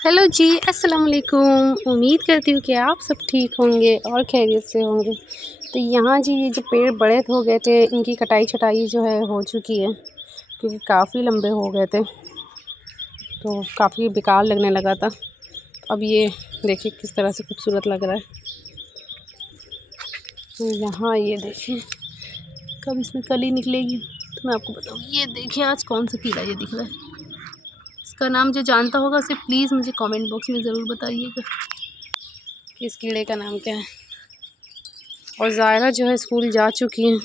Hello जी, अस्सलाम वालेकुम। उम्मीद करती हूँ कि आप सब ठीक होंगे और खैरियत से होंगे। तो यहाँ जी ये जो पेड़ बड़े हो गए थे, इनकी कटाई छटाई जो है हो चुकी है, क्योंकि काफ़ी लंबे हो गए थे तो काफ़ी बेकार लगने लगा था। अब ये देखिए किस तरह से खूबसूरत लग रहा है। तो यहाँ ये देखिए कब इसमें कली निकलेगी तो मैं आपको बताऊँ। ये देखिए आज कौन सा कीड़ा ये दिख रहा है। इसका नाम जो जानता होगा उसे प्लीज़ मुझे कमेंट बॉक्स में ज़रूर बताइएगा कि इस कीड़े का नाम क्या है। और ज़ायरा जो है स्कूल जा चुकी हैं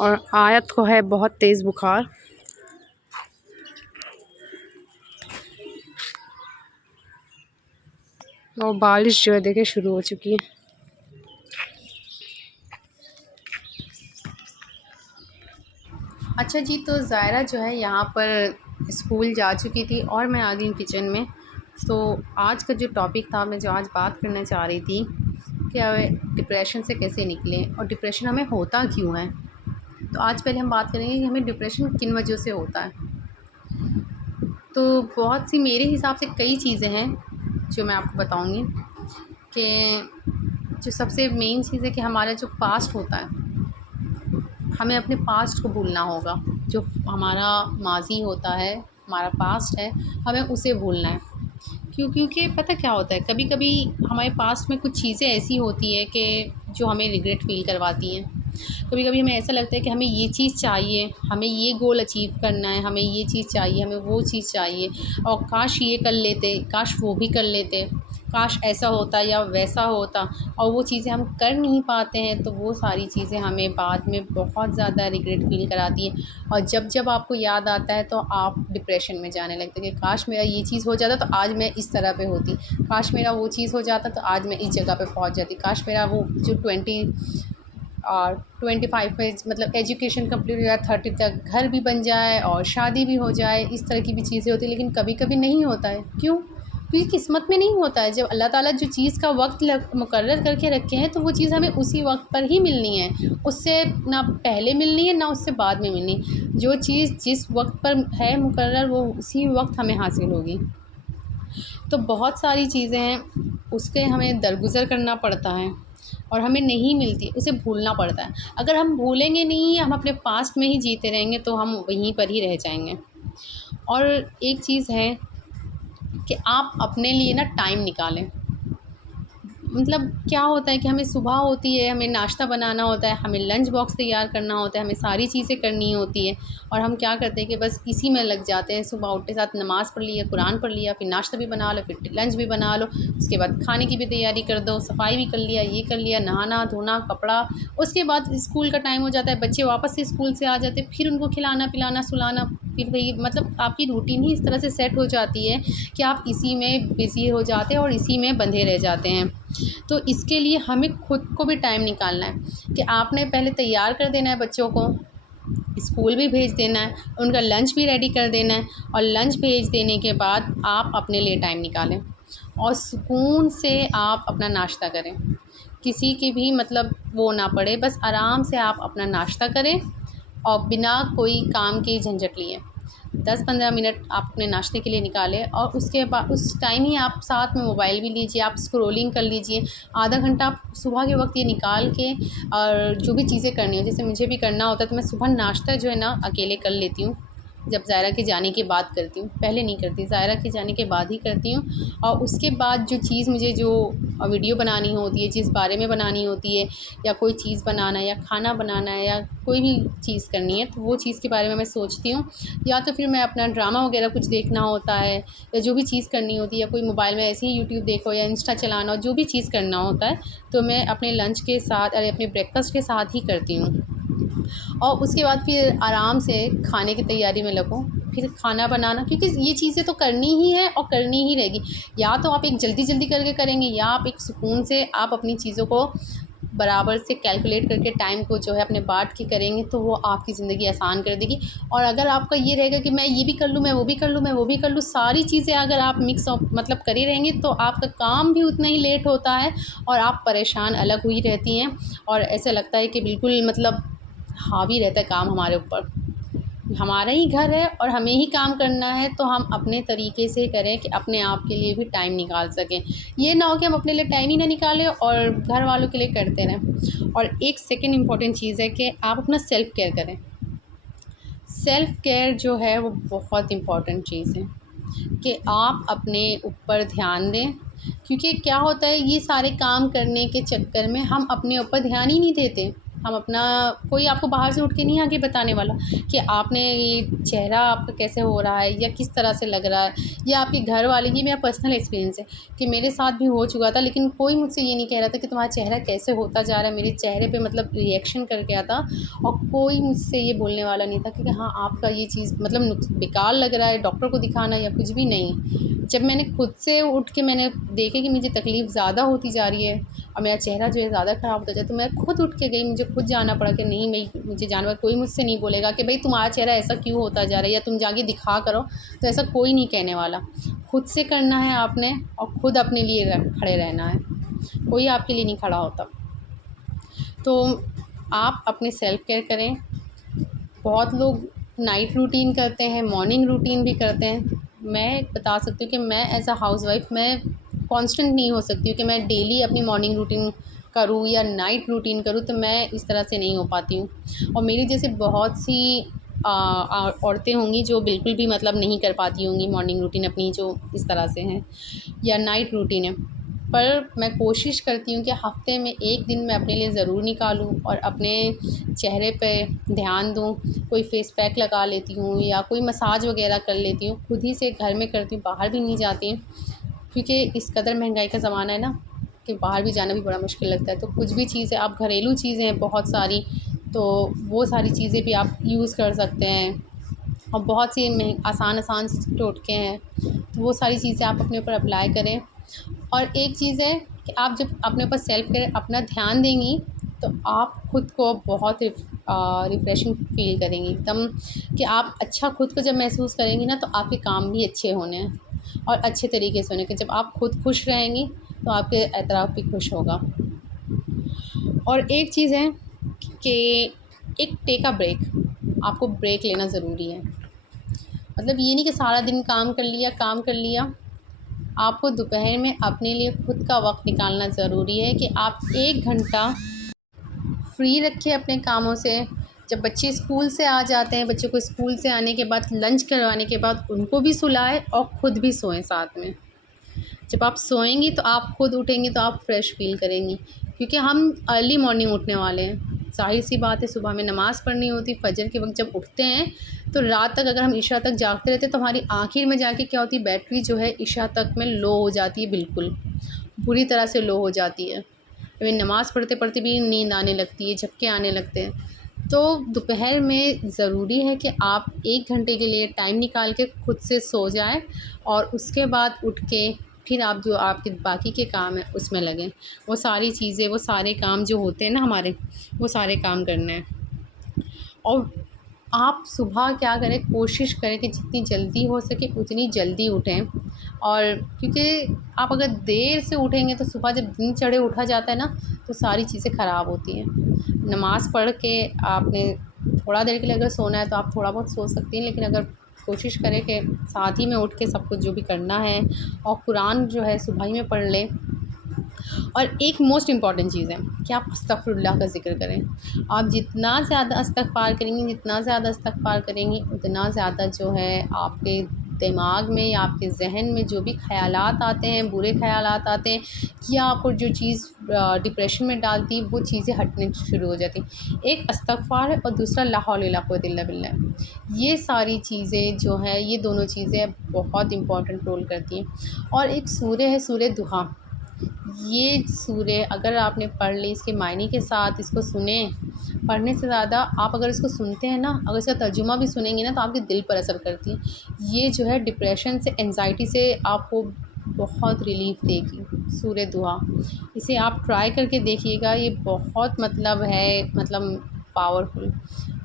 और आयत को है बहुत तेज़ बुखार। और बारिश जो है देखिए शुरू हो चुकी है। अच्छा जी, तो ज़ायरा जो है यहाँ पर स्कूल जा चुकी थी और मैं आ गई हूँ किचन में। तो आज का जो टॉपिक था, मैं जो आज बात करना चाह रही थी कि डिप्रेशन से कैसे निकलें और डिप्रेशन हमें होता क्यों है। तो आज पहले हम बात करेंगे कि हमें डिप्रेशन किन वजह से होता है। तो बहुत सी मेरे हिसाब से कई चीज़ें हैं जो मैं आपको बताऊंगी कि जो सबसे मेन चीज़ है कि हमारा जो पास्ट होता है, हमें अपने पास्ट को भूलना होगा। जो हमारा माज़ी होता है, हमारा पास्ट है, हमें उसे भूलना है। क्योंकि पता क्या होता है, कभी कभी हमारे पास्ट में कुछ चीज़ें ऐसी होती है कि जो हमें रिग्रेट फ़ील करवाती हैं। कभी कभी हमें ऐसा लगता है कि हमें ये चीज़ चाहिए, हमें ये गोल अचीव करना है, हमें ये चीज़ चाहिए, हमें वो चीज़ चाहिए और काश ये कर लेते, काश वो भी कर लेते, काश ऐसा होता या वैसा होता, और वो चीज़ें हम कर नहीं पाते हैं। तो वो सारी चीज़ें हमें बाद में बहुत ज़्यादा रिग्रेट फ़ील कराती हैं। और जब जब आपको याद आता है तो आप डिप्रेशन में जाने लगते हैं कि काश मेरा ये चीज़ हो जाता तो आज मैं इस तरह पे होती, काश मेरा वो चीज़ हो जाता तो आज मैं इस जगह पे पहुंच जाती, काश मेरा वो जो 25 पे मतलब एजुकेशन कंप्लीट हो जाए, 30 तक घर भी बन जाए और शादी भी हो जाए। इस तरह की भी चीज़ें होती हैं, लेकिन कभी कभी नहीं होता है। क्यों? क्योंकि किस्मत में नहीं होता है। जब अल्लाह ताला जो चीज़ का वक्त मुकर्रर करके रखे हैं तो वो चीज़ हमें उसी वक्त पर ही मिलनी है, उससे ना पहले मिलनी है ना उससे बाद में मिलनी। जो चीज़ जिस वक्त पर है मुकर्रर वो उसी वक्त हमें हासिल होगी। तो बहुत सारी चीज़ें हैं, उसके हमें दरगुज़र करना पड़ता है और हमें नहीं मिलती, उसे भूलना पड़ता है। अगर हम भूलेंगे नहीं, हम अपने पास्ट में ही जीते रहेंगे तो हम वहीं पर ही रह जाएंगे। और एक चीज़ है कि आप अपने लिए ना टाइम निकालें। मतलब क्या होता है कि हमें सुबह होती है, हमें नाश्ता बनाना होता है, हमें लंच बॉक्स तैयार करना होता है, हमें सारी चीज़ें करनी होती है और हम क्या करते हैं कि बस इसी में लग जाते हैं। सुबह उठते साथ नमाज़ पढ़ लिया, कुरान पढ़ लिया, फिर नाश्ता भी बना लो, फिर लंच भी बना लो, उसके बाद खाने की भी तैयारी कर दो, सफाई भी कर लिया, ये कर लिया, नहाना धोना कपड़ा। उसके बाद स्कूल का टाइम हो जाता है, बच्चे वापस से स्कूल से आ जाते हैं, फिर उनको खिलाना पिलाना सुलाना, फिर वही मतलब आपकी रूटीन ही इस तरह से सेट हो जाती है कि आप इसी में बिज़ी हो जाते हैं और इसी में बंधे रह जाते हैं। तो इसके लिए हमें खुद को भी टाइम निकालना है कि आपने पहले तैयार कर देना है बच्चों को, स्कूल भी भेज देना है, उनका लंच भी रेडी कर देना है और लंच भेज देने के बाद आप अपने लिए टाइम निकालें और सुकून से आप अपना नाश्ता करें। किसी की भी मतलब वो ना पड़े, बस आराम से आप अपना नाश्ता करें और बिना कोई काम के झंझट लिए 10-15 मिनट आप अपने नाश्ते के लिए निकालें और उसके बाद उस टाइम ही आप साथ में मोबाइल भी लीजिए, आप स्क्रॉलिंग कर लीजिए। आधा घंटा आप सुबह के वक्त ये निकाल के और जो भी चीज़ें करनी हो, जैसे मुझे भी करना होता है तो मैं सुबह नाश्ता जो है ना अकेले कर लेती हूँ। जब ज़ायरा के जाने के बाद करती हूँ, पहले नहीं करती, ज़ायरा के जाने के बाद ही करती हूँ। और उसके बाद जो चीज़ मुझे जो वीडियो बनानी होती है, जिस बारे में बनानी होती है, या कोई चीज़ बनाना है या खाना बनाना है या कोई भी चीज़ करनी है, तो वो चीज़ के बारे में मैं सोचती हूँ। या तो फिर मैं अपना ड्रामा वगैरह कुछ देखना होता है या जो भी चीज़ करनी होती है, या कोई मोबाइल में ऐसे ही यूट्यूब देखो या इंस्टा चलाना हो, जो भी चीज़ करना होता है तो मैं अपने लंच के साथ अरे अपने ब्रेकफास्ट के साथ ही करती हूँ। और उसके बाद फिर आराम से खाने की तैयारी में लगो, फिर खाना बनाना, क्योंकि ये चीज़ें तो करनी ही है और करनी ही रहेगी। या तो आप एक जल्दी जल्दी करके करेंगे या आप एक सुकून से आप अपनी चीज़ों को बराबर से कैलकुलेट करके टाइम को जो है अपने बाँट के करेंगे तो वो आपकी ज़िंदगी आसान कर देगी। और अगर आपका ये रहेगा कि मैं ये भी कर लूँ, मैं वो भी कर लूँ, मैं वो भी कर लूँ, सारी चीज़ें अगर आप मिक्स अप मतलब करे रहेंगे तो आपका काम भी उतना ही लेट होता है और आप परेशान अलग हुई रहती हैं और ऐसा लगता है कि बिल्कुल मतलब हावी रहता है काम हमारे ऊपर। हमारा ही घर है और हमें ही काम करना है, तो हम अपने तरीके से करें कि अपने आप के लिए भी टाइम निकाल सकें। ये ना हो कि हम अपने लिए टाइम ही ना निकालें और घर वालों के लिए करते रहें। और एक सेकंड इम्पॉर्टेंट चीज़ है कि आप अपना सेल्फ़ केयर करें। सेल्फ़ केयर जो है वो बहुत इम्पॉर्टेंट चीज़ है कि आप अपने ऊपर ध्यान दें, क्योंकि क्या होता है, ये सारे काम करने के चक्कर में हम अपने ऊपर ध्यान ही नहीं देते। हम अपना, कोई आपको बाहर से उठ के नहीं आके बताने वाला कि आपने ये चेहरा आपका कैसे हो रहा है या किस तरह से लग रहा है, या आपके घर वाले। ये मेरा पर्सनल एक्सपीरियंस है कि मेरे साथ भी हो चुका था, लेकिन कोई मुझसे ये नहीं कह रहा था कि तुम्हारा चेहरा कैसे होता जा रहा है। मेरे चेहरे पे मतलब रिएक्शन कर गया था, और कोई मुझसे ये बोलने वाला नहीं था कि हाँ आपका ये चीज़ मतलब बेकार लग रहा है, डॉक्टर को दिखाना या कुछ भी नहीं। जब मैंने खुद से उठ के मैंने देखे कि मुझे तकलीफ़ ज़्यादा होती जा रही है और मेरा चेहरा जो है ज़्यादा ख़राब होता जाए, तो मैं खुद उठ के गई। मुझे खुद जाना पड़ा कि नहीं, मैं मुझे जाना पड़ा। कोई मुझसे नहीं बोलेगा कि भाई तुम्हारा चेहरा ऐसा क्यों होता जा रहा है या तुम जाके दिखा करो, तो ऐसा कोई नहीं कहने वाला। खुद से करना है आपने, और खुद अपने लिए खड़े रहना है, कोई आपके लिए नहीं खड़ा होता। तो आप अपने सेल्फ़ केयर करें। बहुत लोग नाइट रूटीन करते हैं, मॉर्निंग रूटीन भी करते हैं। मैं बता सकती हूँ कि मैं एज़ अ हाउसवाइफ़ मैं कांस्टेंट नहीं हो सकती हूँ कि मैं डेली अपनी मॉर्निंग रूटीन करूँ या नाइट रूटीन करूँ, तो मैं इस तरह से नहीं हो पाती हूँ। और मेरी जैसे बहुत सी औरतें होंगी जो बिल्कुल भी मतलब नहीं कर पाती होंगी मॉर्निंग रूटीन अपनी, जो इस तरह से हैं, या नाइट रूटीन है। पर मैं कोशिश करती हूँ कि हफ़्ते में 1 दिन मैं अपने लिए ज़रूर निकालूँ और अपने चेहरे पे ध्यान दूँ। कोई फ़ेस पैक लगा लेती हूँ या कोई मसाज वग़ैरह कर लेती हूँ, खुद ही से घर में करती हूँ, बाहर भी नहीं जाती हूँ। क्योंकि इस कदर महंगाई का ज़माना है ना कि बाहर भी जाना भी बड़ा मुश्किल लगता है। तो कुछ भी चीज़ें, आप घरेलू चीज़ें हैं बहुत सारी, तो वो सारी चीज़ें भी आप यूज़ कर सकते हैं। और बहुत सी आसान से टोटके हैं, तो वो सारी चीज़ें आप अपने ऊपर अप्लाई करें। और एक चीज़ है कि आप जब अपने ऊपर सेल्फ़ केयर अपना ध्यान देंगी, तो आप खुद को बहुत रिफ़्रेशिंग फ़ील करेंगी एकदम, कि आप अच्छा खुद को जब महसूस करेंगी ना, तो आपके काम भी अच्छे होने हैं और अच्छे तरीके से होने के। जब आप खुद खुश रहेंगी, तो आपके एतराफ़ भी खुश होगा। और एक चीज़ है कि एक टेक अ ब्रेक, आपको ब्रेक लेना ज़रूरी है। मतलब ये नहीं कि सारा दिन काम कर लिया। आपको दोपहर में अपने लिए खुद का वक़्त निकालना ज़रूरी है कि आप 1 घंटा फ्री रखें अपने कामों से। जब बच्चे स्कूल से आ जाते हैं, बच्चों को स्कूल से आने के बाद लंच करवाने के बाद उनको भी सुलाएँ और खुद भी सोएँ साथ में। जब आप सोएंगी तो आप खुद उठेंगी तो आप फ्रेश फ़ील करेंगी, क्योंकि हम अर्ली मॉर्निंग उठने वाले हैं। ज़ाहिर-सी बात है, सुबह में नमाज़ पढ़नी होती, फ़जर के वक़्त जब उठते हैं, तो रात तक अगर हम इशा तक जागते रहते हैं, तो हमारी आखिर में जाके क्या होती है, बैटरी जो है इशा तक में लो हो जाती है, बिल्कुल बुरी तरह से लो हो जाती है। फिर नमाज़ पढ़ते-पढ़ते भी नींद आने लगती है, झपके आने लगते हैं। तो दोपहर में ज़रूरी है कि आप 1 घंटे के लिए टाइम निकाल के खुद से सो जाएँ, और उसके बाद उठ के फिर आप जो आपके बाकी के काम हैं उसमें लगें। वो सारी चीज़ें, वो सारे काम जो होते हैं ना हमारे, वो सारे काम करने हैं। और आप सुबह क्या करें, कोशिश करें कि जितनी जल्दी हो सके उतनी जल्दी उठें। और क्योंकि आप अगर देर से उठेंगे, तो सुबह जब दिन चढ़े उठा जाता है ना, तो सारी चीज़ें ख़राब होती हैं। नमाज़ पढ़ के आपने थोड़ा देर के लिए अगर सोना है तो आप थोड़ा बहुत सो सकती हैं, लेकिन अगर कोशिश करें कि साथ ही में उठ के सब कुछ जो भी करना है, और कुरान जो है सुबह ही में पढ़ लें। और एक मोस्ट इम्पॉर्टेंट चीज़ है कि आप अस्तगफिरुल्लाह का ज़िक्र करें। आप जितना ज़्यादा इस्तग़फ़ार करेंगी, जितना ज़्यादा इस्तग़फ़ार करेंगी, उतना ज़्यादा जो है आपके दिमाग में या आपके ज़हन में जो भी ख़यालात आते हैं, बुरे ख़यालात आते हैं, या आपको जो चीज़ डिप्रेशन में डालती है, वो चीज़ें हटने शुरू हो जाती हैं। एक इस्तग़फ़ार है और दूसरा ला हौला वला कुव्वता इल्ला बिल्लाह। ये सारी चीज़ें जो हैं, ये दोनों चीज़ें बहुत इम्पॉर्टेंट रोल करती हैं। और एक सूरह है, सूरह दुहा। ये सूरह अगर आपने पढ़ ली, इसके मायने के साथ इसको सुने, पढ़ने से ज़्यादा आप अगर इसको सुनते हैं ना, अगर इसका तर्जुमा भी सुनेंगे ना, तो आपके दिल पर असर करती है। ये जो है डिप्रेशन से, एंग्ज़ायटी से आपको बहुत रिलीफ़ देगी सूरह दुआ। इसे आप ट्राई करके देखिएगा, ये बहुत मतलब है, मतलब पावरफुल,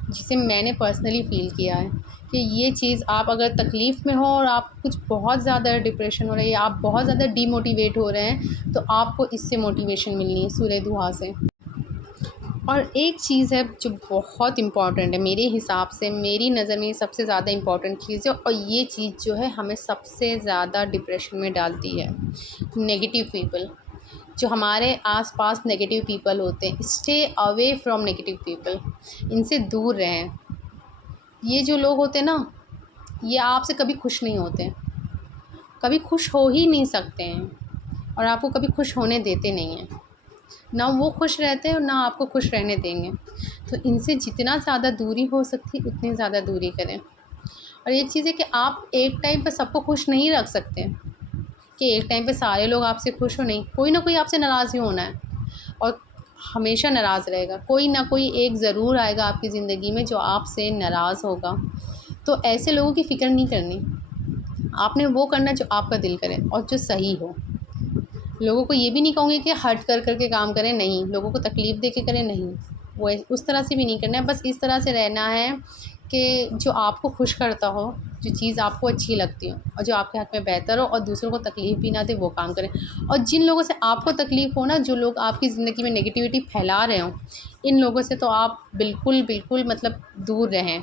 जिसे मैंने पर्सनली फ़ील किया है कि ये चीज़, आप अगर तकलीफ़ में हो और आप कुछ बहुत ज़्यादा डिप्रेशन हो रही है, आप बहुत ज़्यादा डीमोटिवेट हो रहे हैं, तो आपको इससे मोटिवेशन मिलनी है, सूरह दुआ से। और एक चीज़ है जो बहुत इम्पॉर्टेंट है मेरे हिसाब से, मेरी नज़र में ये सबसे ज़्यादा इम्पॉर्टेंट चीज़ है, और ये चीज़ जो है हमें सबसे ज़्यादा डिप्रेशन में डालती है, नेगेटिव पीपल। जो हमारे आसपास नेगेटिव पीपल होते हैं, stay away from negative people, इनसे दूर रहें। ये जो लोग होते हैं ना, ये आपसे कभी खुश नहीं होते, कभी खुश हो ही नहीं सकते हैं, और आपको कभी खुश होने देते नहीं हैं। ना वो खुश रहते हैं और ना आपको खुश रहने देंगे। तो इनसे जितना ज़्यादा दूरी हो सकती है उतनी ज़्यादा दूरी करें। और एक चीज़ है कि आप एक टाइम पे सबको खुश नहीं रख सकते, कि एक टाइम पे सारे लोग आपसे खुश हो, नहीं, कोई ना कोई आपसे नाराज़ ही होना है, और हमेशा नाराज़ रहेगा। कोई ना कोई एक ज़रूर आएगा आपकी ज़िंदगी में जो आपसे नाराज़ होगा। तो ऐसे लोगों की फ़िक्र नहीं करनी, आपने वो करना जो आपका दिल करे और जो सही हो। लोगों को ये भी नहीं कहूँगी कि हट कर के काम करें, नहीं, लोगों को तकलीफ़ दे के करें, नहीं, वो उस तरह से भी नहीं करना है। बस इस तरह से रहना है कि जो आपको खुश करता हो, जो चीज़ आपको अच्छी लगती हो और जो आपके हक़ में बेहतर हो और दूसरों को तकलीफ़ भी ना दे, वो काम करें। और जिन लोगों से आपको तकलीफ़ हो ना, जो लोग आपकी ज़िंदगी में नेगेटिविटी फैला रहे हों, इन लोगों से तो आप बिल्कुल मतलब दूर रहें।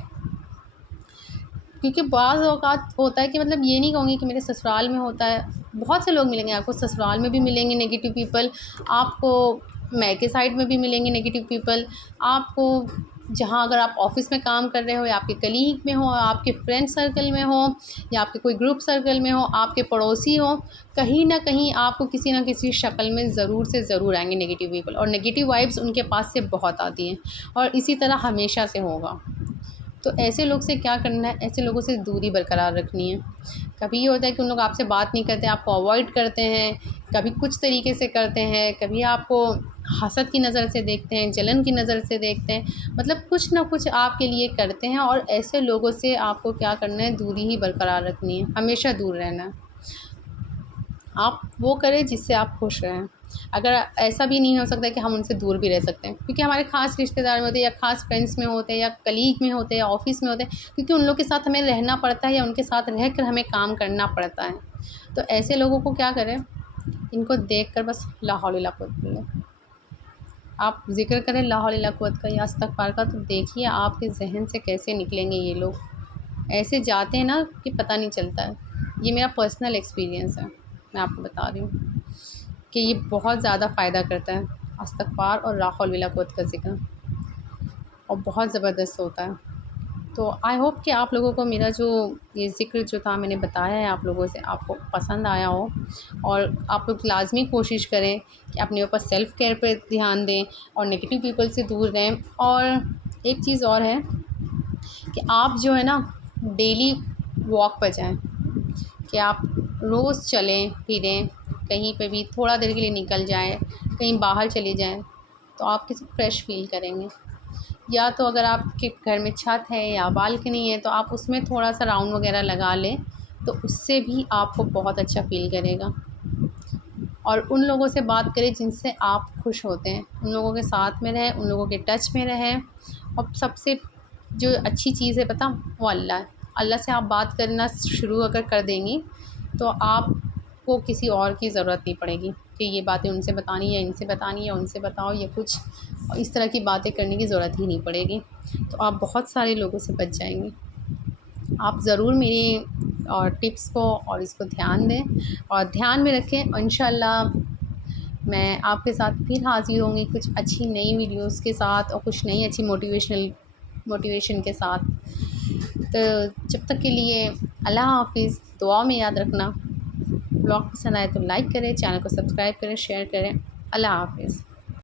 क्योंकि बाज़ औक़ात होता है कि मतलब ये नहीं कहूँगी कि मेरे ससुराल में होता है, बहुत से लोग मिलेंगे आपको, ससुराल में भी मिलेंगे नेगेटिव पीपल, आपको मायके साइड में भी मिलेंगे नेगेटिव पीपल, आपको जहाँ अगर आप ऑफ़िस में काम कर रहे हो या आपके कलीग में हो, आपके फ्रेंड सर्कल में हो या आपके कोई ग्रुप सर्कल में हो, आपके पड़ोसी हो, कहीं न कहीं आपको किसी न किसी शक्ल में ज़रूर से ज़रूर आएँगे नेगेटिव पीपल, और नेगेटिव वाइब्स उनके पास से बहुत आती हैं, और इसी तरह हमेशा से होगा। तो ऐसे लोग से क्या करना है, ऐसे लोगों से दूरी बरकरार रखनी है। कभी ये होता है कि उन लोग आपसे बात नहीं करते, आपको अवॉइड करते हैं, कभी कुछ तरीके से करते हैं, कभी आपको हसद की नज़र से देखते हैं, जलन की नज़र से देखते हैं, मतलब कुछ ना कुछ आपके लिए करते हैं, और ऐसे लोगों से आपको क्या करना है, दूरी ही बरकरार रखनी है, हमेशा दूर रहना है। आप वो करें जिससे आप खुश रहें। अगर ऐसा भी नहीं हो सकता कि हम उनसे दूर भी रह सकते हैं, क्योंकि हमारे ख़ास रिश्तेदार में होते हैं या ख़ास फ्रेंड्स में होते हैं या कलीग में होते हैं या ऑफ़िस में होते हैं, क्योंकि उन लोग के साथ हमें रहना पड़ता है या उनके साथ रहकर हमें काम करना पड़ता है। तो ऐसे लोगों को क्या करें, इनको देख कर बस ला हौल वला कुव्वत बोलें। आप ज़िक्र करें ला हौल वला कुव्वत का या इस्तग़फ़ार का, तो देखिए आपके ज़हन से कैसे निकलेंगे ये लोग। ऐसे जाते हैं ना कि पता नहीं चलता है। ये मेरा पर्सनल एक्सपीरियंस है, मैं आपको बता रही हूँ कि ये बहुत ज़्यादा फ़ायदा करता है, इस्तग़फ़ार और ला हौल वला कुव्वत का ज़िक्र, और बहुत ज़बरदस्त होता है। तो आई होप कि आप लोगों को मेरा जो ये ज़िक्र जो था मैंने बताया है आप लोगों से, आपको पसंद आया हो, और आप लोग लाज़मी कोशिश करें कि अपने ऊपर सेल्फ़ केयर पे ध्यान दें और नेगेटिव पीपल से दूर रहें। और एक चीज़ और है कि आप जो है ना, डेली वॉक पर जाएँ, कि आप रोज़ चलें फिरें, कहीं पे भी थोड़ा देर के लिए निकल जाएँ, कहीं बाहर चले जाएँ, तो आप कैसे फ्रेश फ़ील करेंगे। या तो अगर आपके घर में छत है या बालकनी है, तो आप उसमें थोड़ा-सा राउंड वग़ैरह लगा लें, तो उससे भी आपको बहुत अच्छा फ़ील करेगा। और उन लोगों से बात करें जिनसे आप खुश होते हैं, उन लोगों के साथ में रहें, उन लोगों के टच में रहें। और सबसे जो अच्छी चीज़ है बताऊँ, वो अल्लाह है। अल्लाह से आप बात करना शुरू अगर कर देंगी, तो आपको किसी और की ज़रूरत नहीं पड़ेगी कि ये बातें उनसे बतानी है, इनसे बतानी है, उनसे बताओ या कुछ, और इस तरह की बातें करने की ज़रूरत ही नहीं पड़ेगी। तो आप बहुत सारे लोगों से बच जाएँगी। आप ज़रूर मेरी और टिप्स को और इसको ध्यान दें और ध्यान में रखें, और इंशाअल्लाह मैं आपके साथ फिर हाज़िर होंगी कुछ अच्छी नई वीडियोज़ के साथ और कुछ नई अच्छी मोटिवेशन के साथ। तो जब तक के लिए अल्लाह हाफ़िज़, दुआ में याद रखना। ब्लॉग पसंद आए तो लाइक करें, चैनल को सब्सक्राइब करें, शेयर करें। अल्लाह हाफ़िज़।